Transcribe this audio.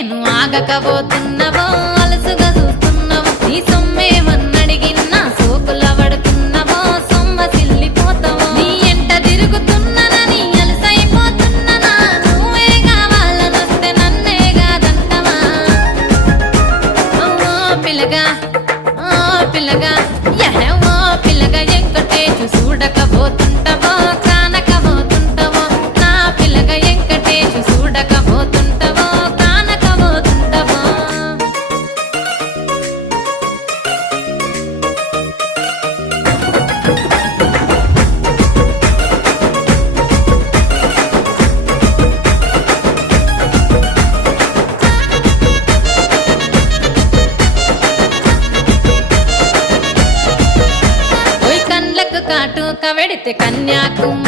నేను ఆగకపోతున్నవో అలసుగా చూస్తున్నవో నీ సొమ్మేమన్నడిగిన్నా సోకుల పడుతున్నవో సొమ్మ సిల్లిపోతావో నీ ఎంట తిరుగుతున్ననని అలసైపోతున్ననా నువ్వే కావాలనొస్తే నన్నే కాదంటవా ఓ పిల్లగా పిల్లగా యహో పిల్లగా ఎంకటేశు చూడకపోతుంటవో కానకపోతుంటవో నా పిల్లగా ఎంకటేశు చూడకపోతుంటవో కానకపోతుంటవో ఓయ్ కండ్లకు కాటుక వెడితే కన్యా